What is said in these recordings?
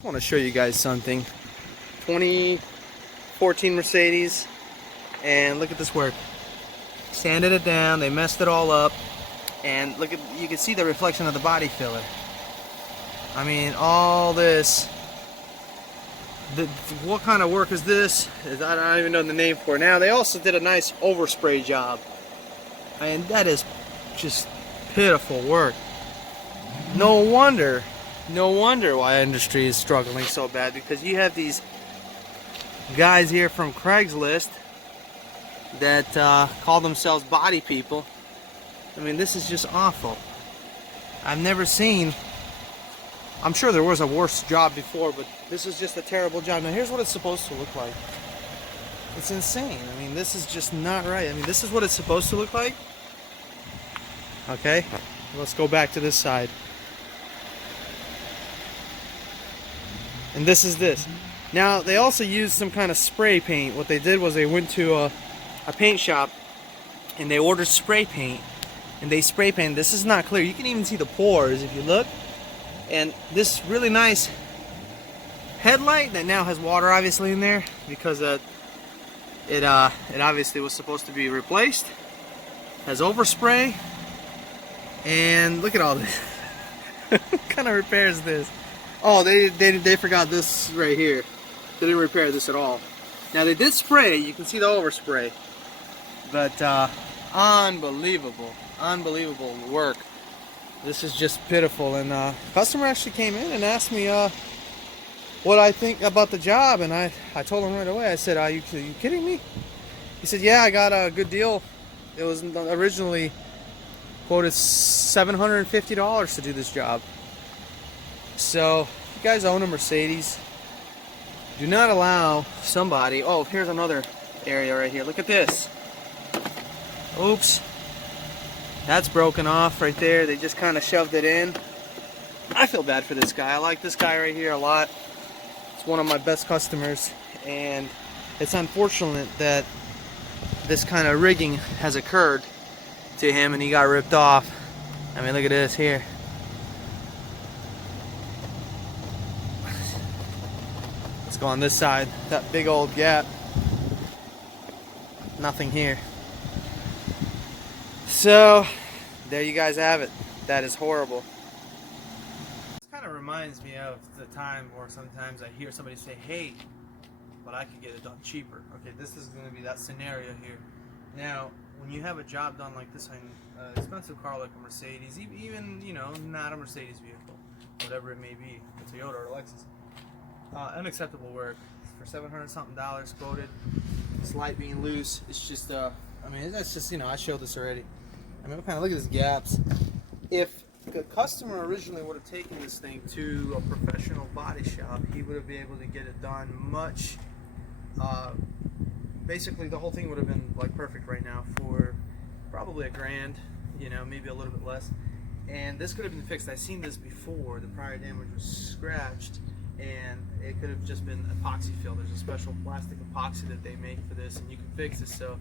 I want to show you guys something. 2014 Mercedes, and look at this work. Sanded it down, they messed it all up, and look at, you can see the reflection of the body filler. I mean, all this. What kind of work is this? I don't even know the name for it. Now they also did a nice overspray job. I mean, that is just pitiful work. No wonder why industry is struggling so bad, because you have these guys here from Craigslist that call themselves body people. I mean, this is just awful. I've never seen, I'm sure there was a worse job before, but this is just a terrible job. Now here's what it's supposed to look like. It's insane. I mean, this is just not right. I mean, this is what it's supposed to look like. Okay, let's go back to this side. And this is this. Now they also used some kind of spray paint. What they did was they went to a paint shop and they ordered spray paint, and they spray painted. This is not clear. You can even see the pores if you look. And this really nice headlight that now has water obviously in there because it obviously was supposed to be replaced. Has overspray, and look at all this. What kind of repair is this? Oh, they forgot this right here. They didn't repair this at all. Now they did spray. You can see the overspray, but unbelievable work. This is just pitiful. And customer actually came in and asked me what I think about the job, and I told him right away. I said, are you kidding me? He said, yeah, I got a good deal. It was originally quoted $750 to do this job. So if you guys own a Mercedes, do not allow somebody. Oh, here's another area right here. Look at this. Oops. That's broken off right there. They just kind of shoved it in. I feel bad for this guy. I like this guy right here a lot. It's one of my best customers, and it's unfortunate that this kind of rigging has occurred to him and he got ripped off. I mean, look at this here. Let's go on this side. That big old gap. Nothing here. So, there you guys have it. That is horrible. This kind of reminds me of the time where sometimes I hear somebody say, hey, but I could get it done cheaper. Okay, this is going to be that scenario here. Now, when you have a job done like this on an expensive car like a Mercedes, even, you know, not a Mercedes vehicle, whatever it may be, a Toyota or a Lexus, unacceptable work for $700 something quoted. This light being loose, it's just I mean, that's just, you know, I showed this already. I mean, kind of look at these gaps. If the customer originally would have taken this thing to a professional body shop, he would have been able to get it done much. Basically, the whole thing would have been like perfect right now for probably $1,000, you know, maybe a little bit less. And this could have been fixed. I've seen this before. The prior damage was scratched, and it could have just been epoxy fill. There's a special plastic epoxy that they make for this, and you can fix it. So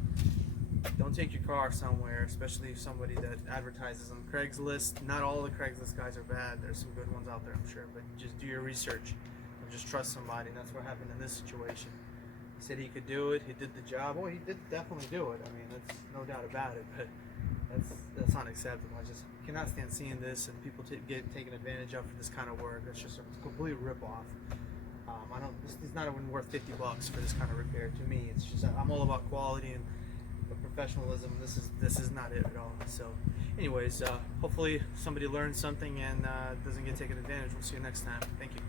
don't take your car somewhere, especially if somebody that advertises on Craigslist. Not all the Craigslist guys are bad. There's some good ones out there, I'm sure, but just do your research and just trust somebody. And that's what happened in this situation. He said he could do it. He did the job. Oh, he did definitely do it. I mean, that's no doubt about it. But that's unacceptable. I just cannot stand seeing this and people get taken advantage of for this kind of work. It's just a complete rip-off. This is not even worth $50 for this kind of repair to me. It's just, I'm all about quality and professionalism. This is not it at all. So, anyways, hopefully somebody learns something and doesn't get taken advantage. We'll see you next time. Thank you.